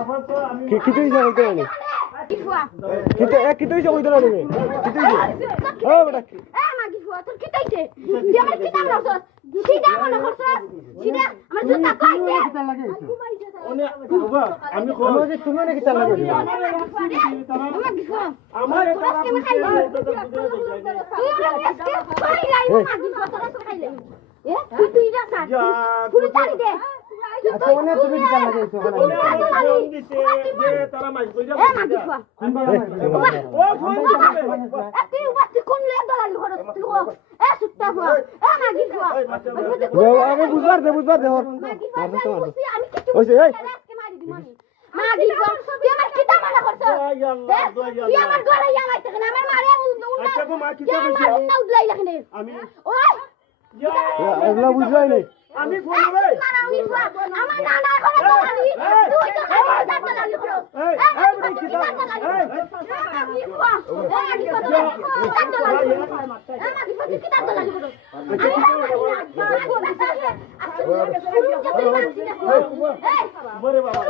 কি তুই যাও তো নে কি তুই যাও তো নে কি তুই ও বেটা এ মাগি ফুয়া তোর কি তাইছে তুই আমার কি দাম রাখছস সিধা মনে করছস সিধা আমার জুতা কইছে কি লাগাইছো ওনে বাবা আমি কই যে তুমি নাকি চাল লাগাইছো মাগি ফুয়া আমার তোরা কেমন খাইলি তুই আজকে কই লাই মাগি ফুয়া তোরা তো খাইলি এ তুই রাখা পুরো তালি দে আচ্ছা ওনে তুমি কি চাল লাগাইছো তারা মাইক কইরা এ মাগি ফুয়া ও ফোন এ তুই বাচ্চা কোন লে দলালি করছ তুই এ সুত্তা ফুয়া এ মাগি ফুয়া আগে বুঝবার দে মাগি ফুয়া আমি কিছু ওইছে এই আজকে মারি দিমানি মাগি ফুয়া তুই আমার কি দাম না করছ তুই আমার গলায় আমাইতে না আমার মারে আচ্ছা গো মা কি কইছে উন্না উদলাই লাগনে আমি ওই এগুলা বুঝলাই নাই আমি ফোন রে আমার নানা করে দলালি তুই তো খালি দাম দলালি করো এই বড় কি দাম মাগি ফুয়া মাগি ফুয়া দাম দলালি মাগি ফুয়া কি দাম দলালি করো মরে বাবা